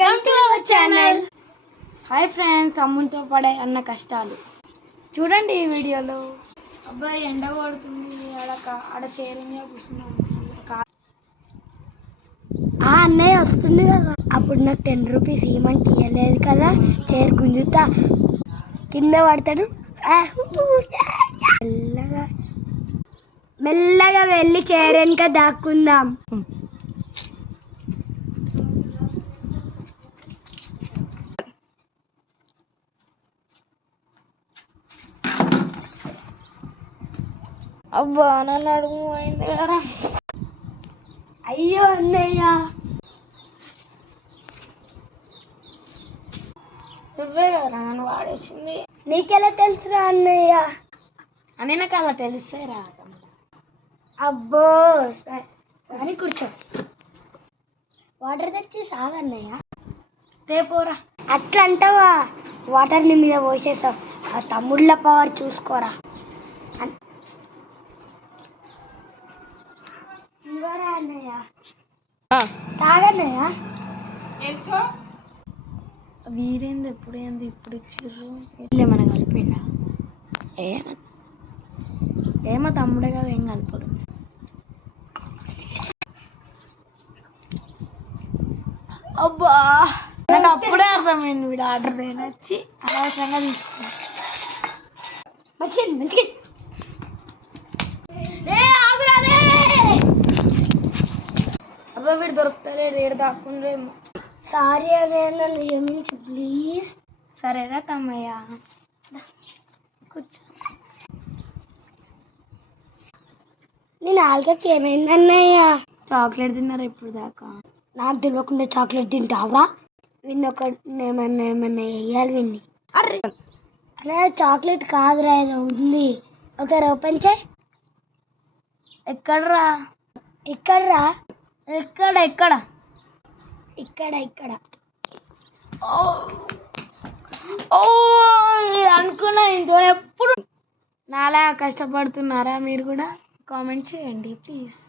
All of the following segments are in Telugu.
Welcome to our channel. Hi friends, అమ్ముతో పడే అన్న కష్టాలు చూడండి ఈ వీడియోలో. అబ్బాయి ఎండ కొడుతుంది, ఆడ చేరింగా కూర్చున్నాం. అన్నయ్య వస్తుంది కదా, అప్పుడు నాకు 10 రూపీస్ ఇవ్వమంటే ఇవ్వలేదు కదా. చైర్ గుంజుతా కింద పడతాడు. మెల్లగా మెల్లగా వెళ్ళి చైర్ వెనుక దాక్కుందాం. అబ్బా నన్ను అడుగు అయింది కదా. అయ్యో అన్నయ్య, నువ్వే కదా నన్ను వాడేసింది. నీకెలా తెలుసురా అన్నయ్య? అని నాకు అలా తెలుస్తాయి రా. అబ్బో సరే కూర్చో. వాటర్ తెచ్చి సాగన్నయ్య. తేపోరా. అట్లా అంటావా? వాటర్ ని మీద పోసేసావు. ఆ తమ్ముళ్ళ పవర్ చూసుకోరా. ఇవ్వరా అన్నయ్య, తాగన్నయ్య. వీడేంది ఎప్పుడేంది ఇప్పుడు ఇచ్చిర్రు? ఏమైనా కలిపిండా? ఏమో తమ్ముడే కదా, ఏం కలపడు. అబ్బా నాకు అప్పుడే అర్థమైంది వీడు ఆర్డర్ వచ్చి అనవసరంగా తీసుకున్నా. మంచి అబ్బా వీడు దొరుకుతలేడు, ఏడు దాక్కుండ్రేమో. సారీ అన్నయ్య, నన్ను క్షమించు ప్లీజ్. సరేరా తమ్మయ్య, కూర్చో. నీ నాలుగకి ఏమైంది అన్నయ్య? చాక్లెట్ తిన్నారా ఇప్పుడు దాకా? నాకు తెలియకుండా చాక్లెట్ తింటావురా? ఏమన్నా వేయాలి విన్ని. అరే అలా చాక్లెట్ కాదురా, ఏదో ఉంది. ఒకసారి ఓపెన్ చేయి. ఎక్కడరా? ఇక్కడరా. ఎక్కడ ఎక్కడ? ఇక్కడ ఇక్కడ. అనుకున్నా ఇంట్లో ఎప్పుడు నాలా కష్టపడుతున్నారా మీరు కూడా? కామెంట్ చేయండి ప్లీజ్.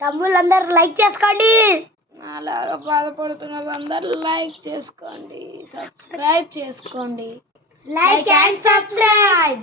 తమ్ముళ్ళందరూ లైక్ చేసుకోండి. నాలాగా బాధపడుతున్న వాళ్ళందరూ లైక్ చేసుకోండి, సబ్స్క్రైబ్ చేసుకోండి. Like and subscribe.